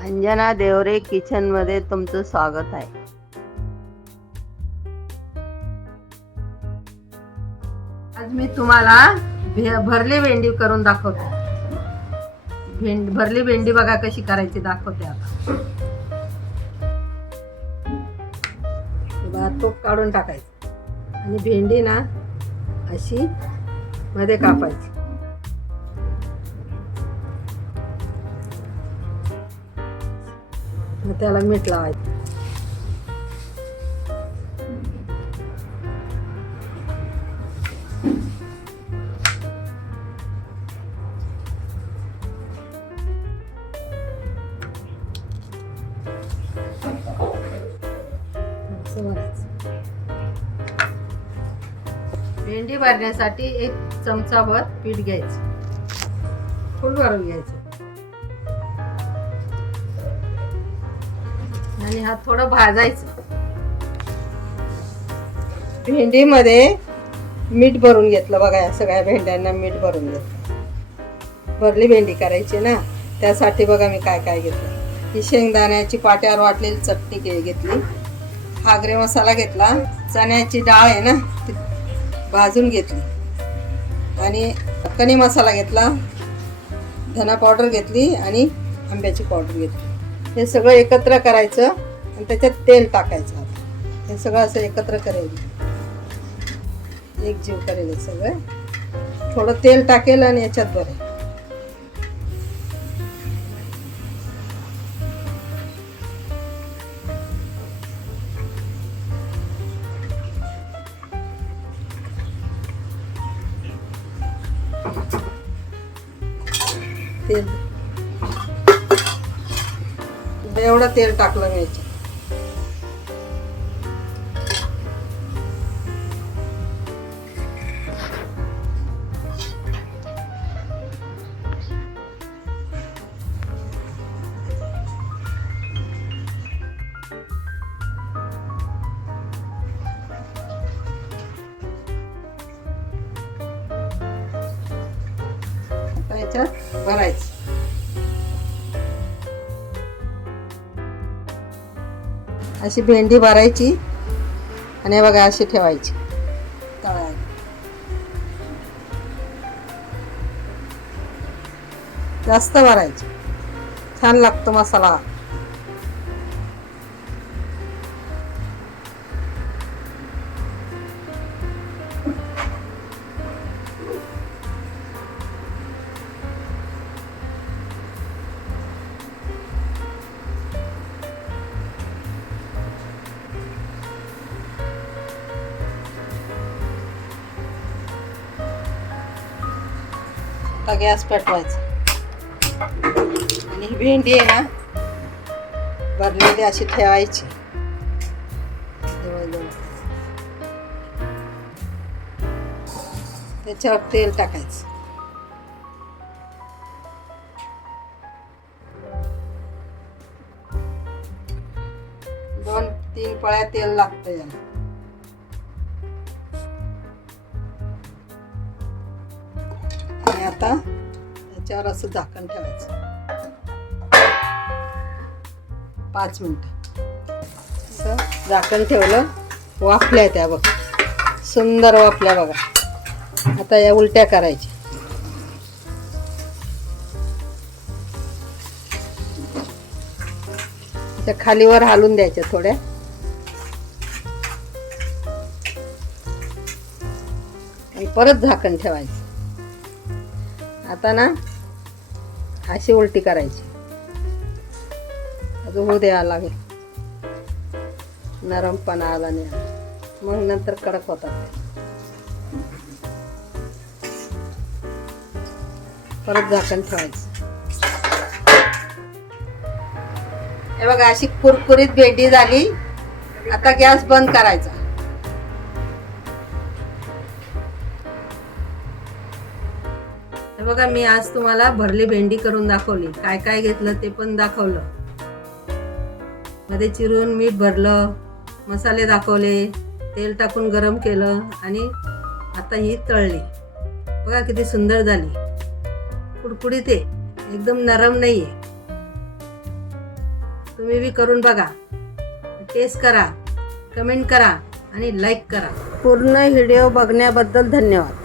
अंजना देवरे किचनमध्ये तुमचं स्वागत आहे. आज मी तुम्हाला भे- भरली भेंडी करून दाखवते. भेंड भरली भेंडी बघा कशी करायची दाखवते आता. तूप काढून टाकायचं. आणि भेंडी ना अशी मध्ये कापायची. मग त्याला मीठ लावायचं. भेंडी भरण्यासाठी एक चमचाभर पीठ घ्यायचं. फुल भरून घ्यायचं. आणि हा थोडं भाजायचं. भेंडीमध्ये मीठ भरून घेतलं बघा या सगळ्या भेंड्यांना मीठ भरून घेतलं. भरली भेंडी करायची ना? त्यासाठी बघा मी काय काय घेतलं. ही शेंगदाण्याची पाट्यावर वाटलेली चटणी घेतली. हागरे मसाला घेतला. चण्याची डाळ आहे ना ती भाजून घेतली. आणि कणी मसाला घेतला. धना पावडर घेतली आणि आंब्याची पावडर घेतली. हे सगळं एकत्र करायचं आणि त्याच्यात तेल टाकायचं हे सगळं असं एकत्र करेल. एक जीव करेल सगळं. थोडं तेल टाकेल आणि याच्यात बरे तेल एवढं तेल टाकलं मी याच्यात. याच्यात भरायचं. अशी भेंडी भरायची आणि हे बघा अशी ठेवायची. तळायला जास्त भरायची. छान लागतो मसाला. आता गॅस पेटवायचा. आणि ही भेंडी आहे ना भरलेली अशी ठेवायची. त्याच्यावर तेल टाकायचं. दोन तीन पळ्या तेल लागतं याला. आता याच्यावर असं झाकण ठेवायचं. पाच मिनिट. असं झाकण ठेवलं वाफल्या त्या बघ. सुंदर वाफल्या बघा. आता या उलट्या करायच्या. त्या खालीवर हालून द्यायच्या थोड्या. आणि परत झाकण ठेवायचं. आता ना अशी उलटी करायची. अजून होऊ द्यावं लागेल. नरमपणा आला नाही मग नंतर कडक होतात परत झाकण ठेवायचं. हे बघा अशी कुरकुरीत भेंडी झाली. आता गॅस बंद करायचा. हे बघा मी आज तुम्हाला भरली भेंडी करून दाखवली. काय काय घेतलं ते पण दाखवलं. मध्ये चिरून मीठ भरलं मसाले दाखवले तेल टाकून गरम केलं आणि आता ही तळली. बघा किती सुंदर झाली. कुडकुडीत आहे. एकदम नरम नाही आहे तुम्ही बी करून बघा. टेस्ट करा कमेंट करा आणि लाईक करा. पूर्ण व्हिडिओ बघण्याबद्दल धन्यवाद.